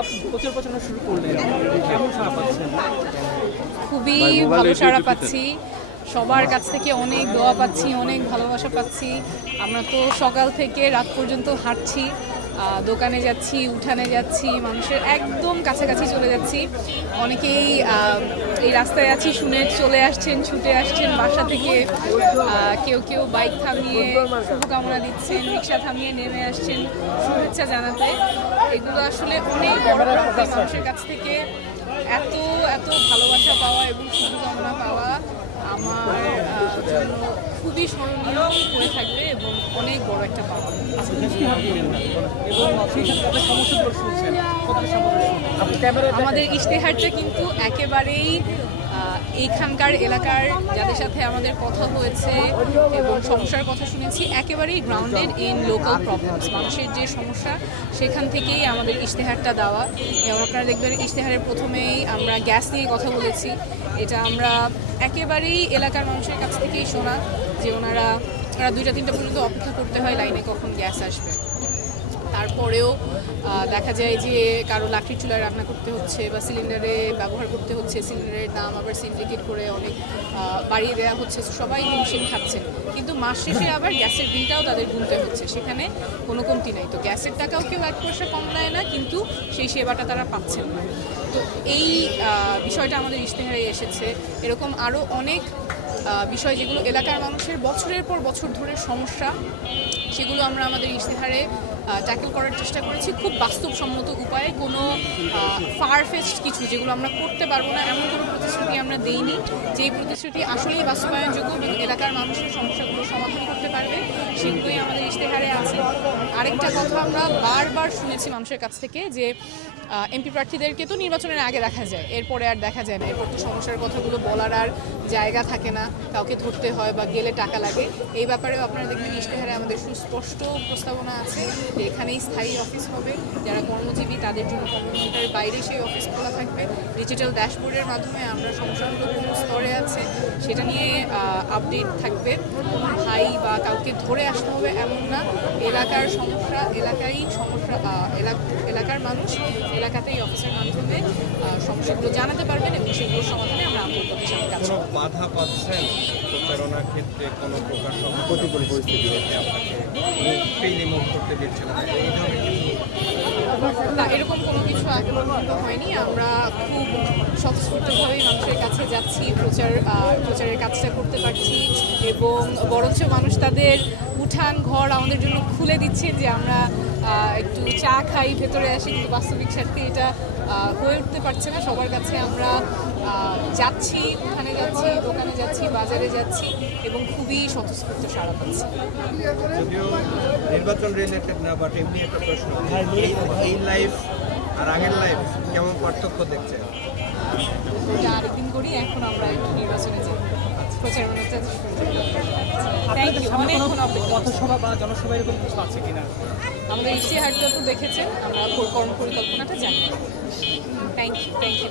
আপনি প্রচার প্রচারণা শুরু করলেন কেমন সারা পাচ্ছেন খুবই ভালো সাড়া পাচ্ছি সবার কাছ থেকে অনেক দোয়া পাচ্ছি অনেক ভালোবাসা পাচ্ছি। আমরা তো সকাল থেকে রাত পর্যন্ত হাঁটছি। দোকানে যাচ্ছি, উঠানে যাচ্ছি, মানুষের একদম কাছাকাছি চলে যাচ্ছি। অনেকেই এই রাস্তায় আছি, শুনে চলে আসছেন, ছুটে আসছেন, বাসা থেকে কেউ কেউ বাইক থামিয়ে শুভকামনা দিচ্ছেন, রিক্সা থামিয়ে নেমে আসছেন, শুভেচ্ছা জানাতে। এগুলো আসলে অনেক বড় মানুষের কাছ থেকে। এত এত ভালোবাসা পাওয়া এবং শুভকামনা পাওয়া আমার আহ, জন্য খুবই স্মরণীয় হয়ে থাকবে এবং অনেক বড় একটা পাওয়া ক্যামেরা আমাদের ইশতেহারটা কিন্তু একেবারেই এইখানকার এলাকার যাদের সাথে আমাদের কথা হয়েছে এবং সমস্যার কথা শুনেছি একেবারেই গ্রাউন্ডেড ইন লোকাল প্রবলেমস মানুষের যে সমস্যা সেখান থেকেই আমাদের ইশতেহারটা দেওয়া। এবং আপনারা দেখবেন ইশতেহারের প্রথমেই আমরা গ্যাস নিয়ে কথা বলেছি। এটা আমরা একেবারেই এলাকার মানুষের কাছ থেকেই শোনা। যে ওনারা ওরা দুইটা, তিনটা পর্যন্ত অপেক্ষা করতে হয় লাইনে কখন গ্যাস আসবে। তারপরেও দেখা যায় যে কারও লাকড়ির চুলায় রান্না করতে হচ্ছে বা সিলিন্ডারে ব্যবহার করতে হচ্ছে, সিলিন্ডারের দাম আবার সিন্ডিকেট করে অনেক বাড়িয়ে দেওয়া হচ্ছে সবাই হিমশিম খাচ্ছে। কিন্তু মাস শেষে আবার গ্যাসের বিলটাও তাদের গুনতে হচ্ছে। সেখানে কোনো কমতি নাই। তো গ্যাসের টাকাও কেউ এক পয়সা কম নেয় না, কিন্তু সেই সেবাটা তারা পাচ্ছেন না। তো এই বিষয়টা আমাদের ইশতেহারে এসেছে। এরকম আরও অনেক বিষয় যেগুলো এলাকার মানুষের বছরের পর বছর ধরে সমস্যা, সেগুলো আমরা আমাদের ইশতেহারে ট্যাকেল করার চেষ্টা করেছি। খুব বাস্তবসম্মত উপায়ে কোনো ফারফেস্ট কিছু যেগুলো আমরা করতে পারব না, এমন কোনো প্রতিশ্রুতি আমরা দেইনি। যেই প্রতিশ্রুতি আসলেই বাস্তবায়নযোগ্য এলাকার মানুষের সমস্যাগুলো সেগুলোই আমাদের ইশতেহারে আছে। আরেকটা কথা আমরা বারবার শুনেছি মানুষের কাছ থেকে যে এমপি প্রার্থীদেরকে তো নির্বাচনের আগে দেখা যায়, এরপরে আর দেখা যায় না। এরপর তো সমস্যার কথাগুলো বলার আর জায়গা থাকে না, কাউকে ধরতে হয় বা গেলে টাকা লাগে। এই ব্যাপারেও আপনারা দেখবেন ইশতেহারে আমাদের সুস্পষ্ট প্রস্তাবনা আছে যে এখানেই স্থায়ী অফিস হবে। যারা কর্মজীবী, তাদের জন্য কর্মঘণ্টার বাইরে সেই অফিস খোলা থাকবে। ডিজিটাল ড্যাশবোর্ডের মাধ্যমে আমরা সমস্যাগুলো সেটা নিয়ে আপডেট থাকবে। কোনো ভাই বা কাউকে ধরে আসতে হবে এমন না। এলাকার সমস্যা এলাকারই সমস্যা এলাকার মানুষ এলাকাতেই অফিসের মাধ্যমে সমস্যাগুলো জানাতে পারবেন এবং সেগুলোর সমাধানে আমরা আন্তর্জাতিক সাথে কাজ করব। বাধা পাচ্ছেন? প্রচারণার ক্ষেত্রে কোনো প্রকার প্রতিকূল পরিস্থিতি হচ্ছে আপনাকে মুখেই করতে দিচ্ছেন না। এই ধরনের না এরকম কোনো কিছু আগে পর্যন্ত হয়নি। আমরা খুব স্বতঃস্ফূর্তভাবেই মানুষের কাছে যাচ্ছি, প্রচার প্রচারের কাজটা করতে পারছি এবং বরঞ্চ মানুষ তাদের উঠান, ঘর আমাদের জন্য খুলে দিচ্ছে যে আমরা একটু চা খাই, ভেতরে আসি, কিন্তু বাস্তবিক স্বার্থে এটা হয়ে উঠতে পারছে না। সবার কাছে আমরা যাচ্ছি, উঠানে যাচ্ছি, দোকানে যাচ্ছি, বাজারে যাচ্ছি এবং খুবই স্বতঃস্ফূর্ত সারা পাচ্ছি। নির্বাচন রিলেটেড না বাট এমনি একটা প্রশ্ন। এই লাইফ আর আগের লাইফ কেমন পার্থক্য এটা আরেকদিন করি এখন আমরা নির্বাচনে যাই। প্রচারণাটা পথসভা বা জনসভা এরকম কিছু আছে কিনা? আমাদের ইশতেহারটা তো দেখেছেন আমরা কর্ম পরিকল্পনাটা জানি। Thank you thank you